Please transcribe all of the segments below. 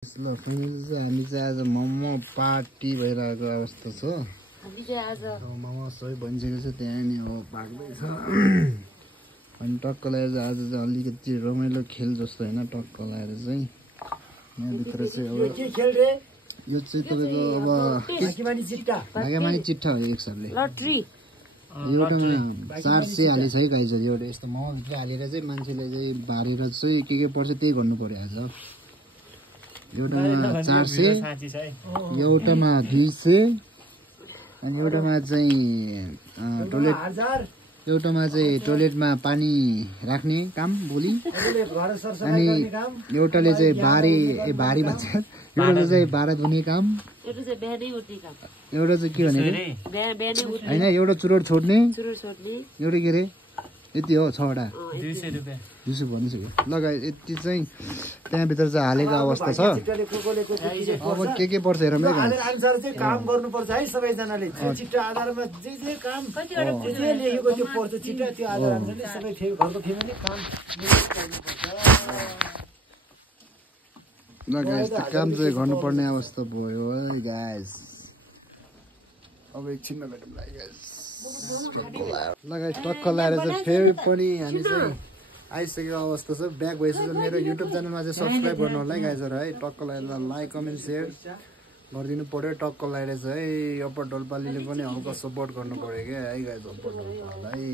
ल फ्यामिली चाहिँ हामी चाहिँ आज मोमो पार्टी भइरहेको अवस्था छ। हामी चाहिँ आज मोमो सबै बनिसकेको छ, त्यहाँ नि हो पाक्दैछ। अनि टक्क लगाएर आज चाहिँ अलिकति रमाइलो खेल जस्तो होइन, टक्क लगाएर चाहिँ यहाँभित्र चाहिँ अब यो चाहिँ तपाईँको अब भाग्यमानी चिट्ठा हो एक हिसाबले। लटरी एउटामा 400 हालेछ है गाइजहरू। एउटा यस्तो मोमोभित्र हालेर चाहिँ मान्छेले चाहिँ बारेर चाहिँ के पर्छ त्यही गर्नु पर्यो आज। एउटामा 400, एउटामा 200, अनि एउटामा चाहिँ टोइलेट, एउटामा चाहिँ टोइलेटमा पानी राख्ने काम भोलि, अनि एउटाले चाहिँ भारी भन्छ, एउटाले चाहिँ भाँडा धुने काम, एउटा चाहिँ के भनेको होइन, एउटा चुरोट छोड्ने, एउटा के अरे यति हो 6वटा 200 भनिसक्यो। लगाए यति चाहिँ त्यहाँभित्र चाहिँ हालेको अवस्था छ। अब के पर्छ हेरौँ है। काम गर्नुपर्छ है सबैजनाले। चिट्ठा आधारमा जे काम लेखेको त्यो पर्छ, चिट्ठा त्यो आधार अनुसारले सबै घरको फ्यामिली काम ल गाइस, त्यो काम चाहिँ गर्नुपर्ने अवस्था भयो है गाइस। अब एकछिनमा भेटौँला गाइस। ल गाइस, टक्क लगाएर चाहिँ फेरि पनि हामी चाहिँ आइसकेको अवस्था छ। ब्याक भइसक्यो। मेरो युट्युब च्यानलमा चाहिँ सब्सक्राइब गर्नु होला है गाइजहरू है। टक्क लगाएर लाइक कमेन्ट सेयर गरिदिनु पऱ्यो। टक्क लगाएर चाहिँ है अप्पर डोल्पालीले पनि हल्का सपोर्ट गर्नु पऱ्यो क्या है गाइज। अप्पर डोल्पालाई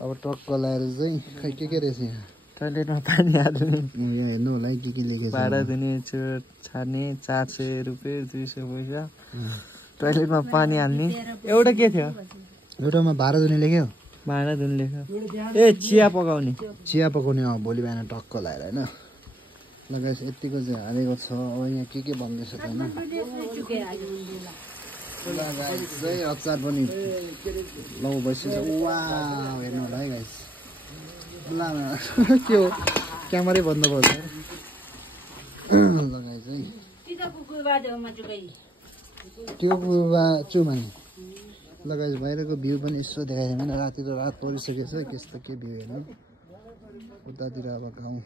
अब टक्क लगाएर चाहिँ खै के रहेछ यहाँ टोइलेटमा पानी हाल्नु, यहाँ हेर्नु होला है के लेखेको छ। भाडा दिने, चुरोट छाड्ने 400 रुपियाँ 200 पैसा, टोइलेटमा पानी हाल्ने। एउटा के थियो? एउटामा भाडा धुने लेख्यो, भाँडा धुने लेख्यो। ए चिया पकाउने भोलि बिहान टक्क लगाएर होइन। लगाएछ यतिको चाहिँ हालेको छ। अब यहाँ के भन्दैछ त होइन। चाहिँ अचार पनि लौ भइसक्यो। वा हेर्नु होला है गाइस। ल के हो क्यामेरै बन्द पर्छ। लगाए चाहिँ त्यो चुमाने लगाए। बाहिरको भ्यू पनि यसो देखाइदियो भने राति त रात परिसकेको छ। त्यस्तो के भ्यू हेर्नु। उतातिर अब गाउँ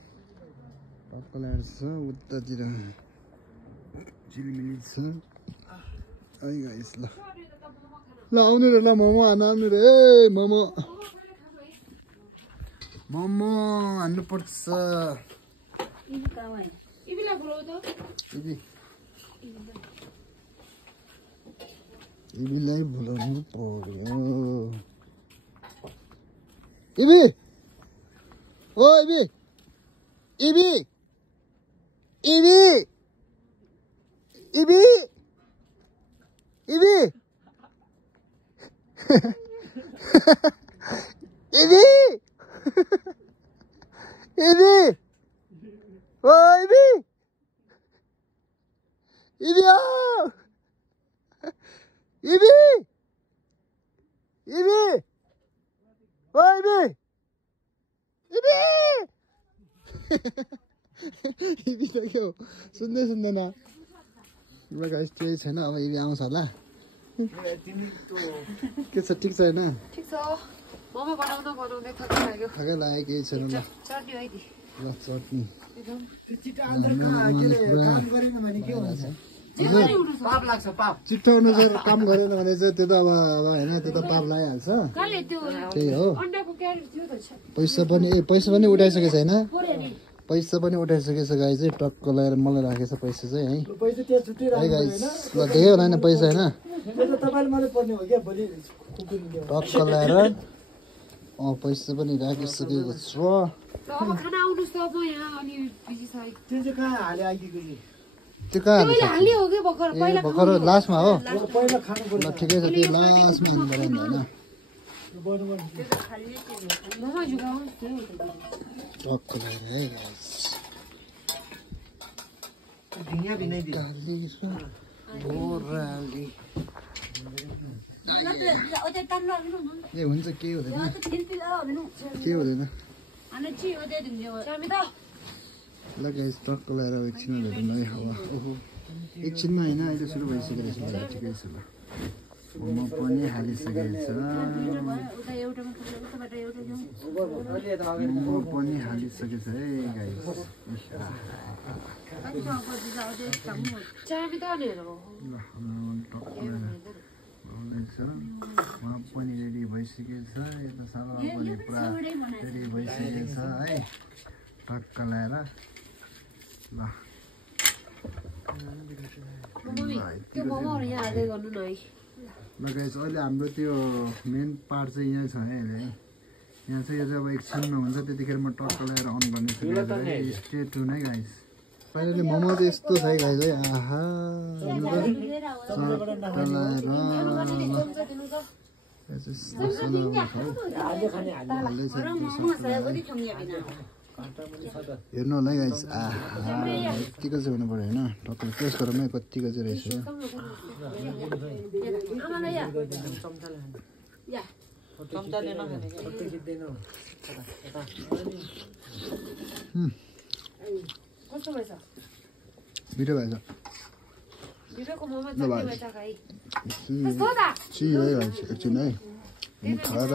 टक्क लगाएर छ, उतातिर झिलिमिली छ है गाइस। ल आउनु रे, ल मोमो हान्नु रे। मोमो हान्नुपर्छ। इबीलाई बोलाउनु पर्यो। इबी ओ इबी इबी इबी इबी इबी इबी इबी ओ इबी इबी इबी इबी ओ इबी इबी इबी त के हो सुन्दैन। ल गाइस त्यही छैन। अब इबी आउँछ होला। के छ ठिक छैन? ठिक छ। मोमो बनाउँदै थकिसक्यो। थकै लाग्यो केही छैन। ल चटनी है दि। ल चटनी चिट्ठा आधार काम गरेन भने के हुन्छ? पाप लाग्छ। पाप चिट्ठो अनुसार काम गरेन भने चाहिँ त्यो त अब होइन, त्यो त पाप लागिहाल्छ। त्यही हो। पैसा पनि उठाइसकेको छैन। पैसा पनि उठाइसकेको छ गाई चाहिँ। टक्क लगाएर मलाई राखेको छ पैसा चाहिँ है। है गाई ल देख्यो होला होइन पैसा होइन। टक्क लगाएर पैसा पनि राखिसकेको छ। त्यो कहाँ भर्खर लास्टमा हो। ल ठिकै छ, त्यो लास्टमा हिँड्नु पऱ्यो नि होइन। टक्क लगाएर है गाइस। ए हुन्छ केही हुँदैन। ल गाइस टक्क लगाएर एकछिनमा भेटौँ है। हावा एकछिनमा होइन, अहिले सुरु भइसकेको रहेछ। ठिकै छ ल। मोमो पनि हालिसकेको छ मोमो पनि हालिसकेको छ है गाइस उहाँ पनि रेडी भइसकेको छ यता सालमा पनि पुरा रेडी भइसकेको छ है टक्क ल्याएर ल ल गाइस अहिले हाम्रो त्यो मेन पार्ट चाहिँ यहाँ छ है अहिले यहाँ चाहिँ यो चाहिँ अब एकछिनमा हुन्छ त्यतिखेर म टक्क ल्याएर अन गर्नेछु स्टे टुन है गाइस फाइनली मोमो चाहिँ यस्तो छ है गाइस है आहा हेर्नु होला है गाइस कतिको चाहिँ हुनु पऱ्यो होइन टक्क टेस्ट गरौँ है कतिको चाहिँ रहेछ मिठो भएछ एकछिन है खाएर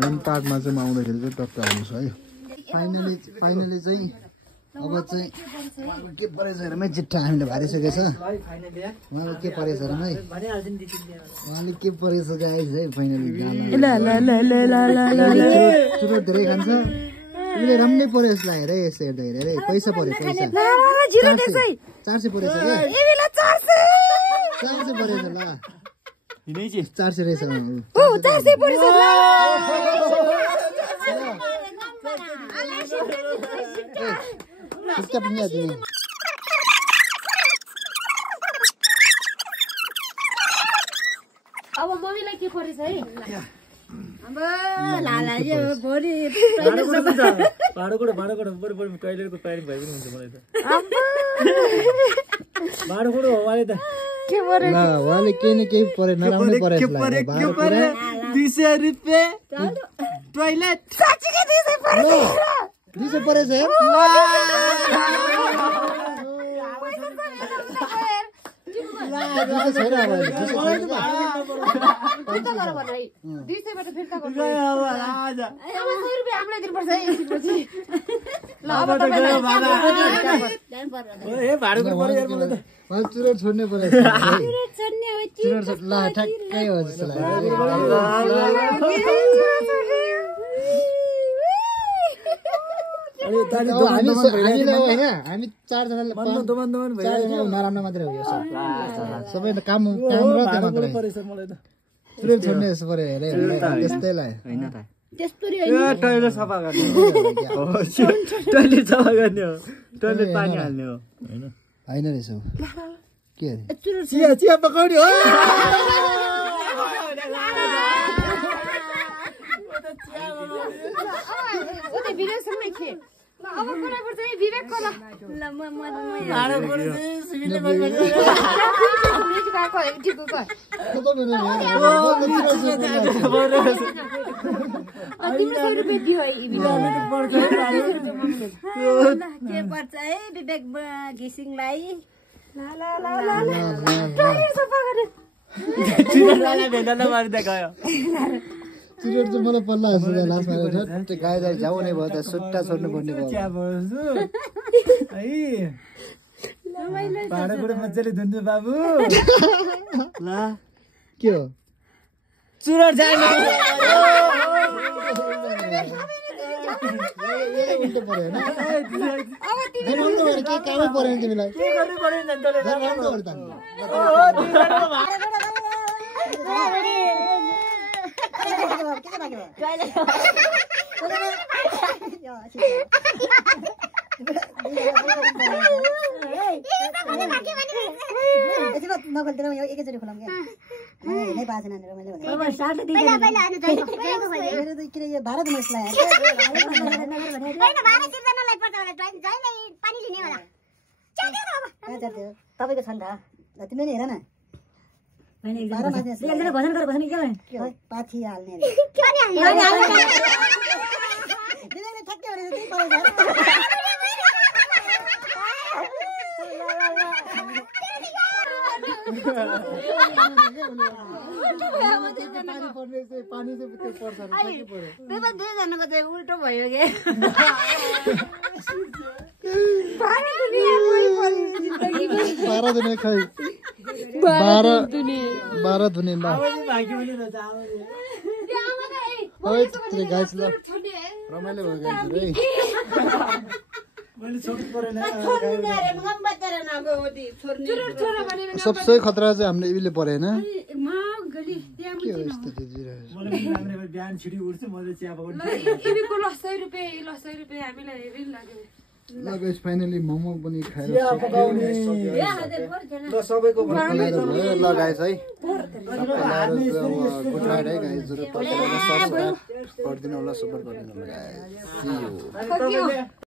मेन पार्टमा चाहिँ म आउँदाखेरि चाहिँ टक्क हाल्नुहोस् है फाइनली चाहिँ अब चाहिँ के परेछ हेरौँ है चिट्ठा हामीले भरिसकेको छ उहाँले के परेछ हेरौँ है उहाँले के परेछ गाइस है फाइनली चुरो धेरै खान्छ तिमीले राम्रै पऱ्यो जस्तो लाग्यो है यस्तो हेर्दा हेरेर पैसा पऱ्यो पैसा 400 परेछ क्या 400 परेछ ल 400 रहेछ अब मम्मीलाई के परेछ है उहाँले केही न केही परे नराम्रो परेछ 200 रुपैयाँ टोइलेट 200 परेछ चुरोट छोड्ने परेछ ल ठ्याक्कै हो जस्तो लाग्यो हामी 4 जनाले नराम्रो मात्रै हो यो सबै काम र त्यो मात्रै चुरोट छोड्ने जस्तो पऱ्यो हेरे त्यस्तै लाग्यो टोइलेट सफा गर्ने टोइलेट सफा गर्ने हो टोइलेट पानी हाल्ने हो होइन रहेछ के चिया चिया पकाउने हो अब कुनै पर्छ है विवेकको ल के पर्छ है विवेक घिसिङलाई चुरोट चाहिँ मलाई पल्ला जस्तो लास्टमा ठट्टै गाई जाउने भयो त सुट्टा छोड्नु पर्ने भयो भाँडाकुँडा मजाले धुन्छु बाबु ल के हो चुरोट जाने उल्टो पर्यो होइन के कामै परेन तिमीलाई एकैचोटि खोलाम क्या नै पाएको छैन मैले किन यो भारत मसला तपाईँको छ नि त तिमीले हेर न पाथी हाल्ने पानी चाहिँ त्यो पर्छ अरे, के पर्यो? त्यो त दुईजनाको चाहिँ उल्टो भयो के पानी बाह्र दुने खै 12 दुने ल गाइस ल रमाइलो भयो गाइस है मैले छोड्नु परेन सबसे खतरा चाहिँ हामीले इबिले परे हैन के हो यस्तो दिदिरहेको मलाई पनि राम्रो बिहान छिडी उठ्छु मैले चिया पकाउनु इबीको ल 100 रुपैयाँ हामीलाई ऋण लाग्यो ल गाइस फाइनली मोमो पनि खाएर चिया पकाउने ल सबैको ल गाइस है गुड नाइट है गाइस जरुर तपाईहरुले सब्स्क्राइब गरिदिनु होला सपोर्ट गरिदिनु होला गाइस सी यू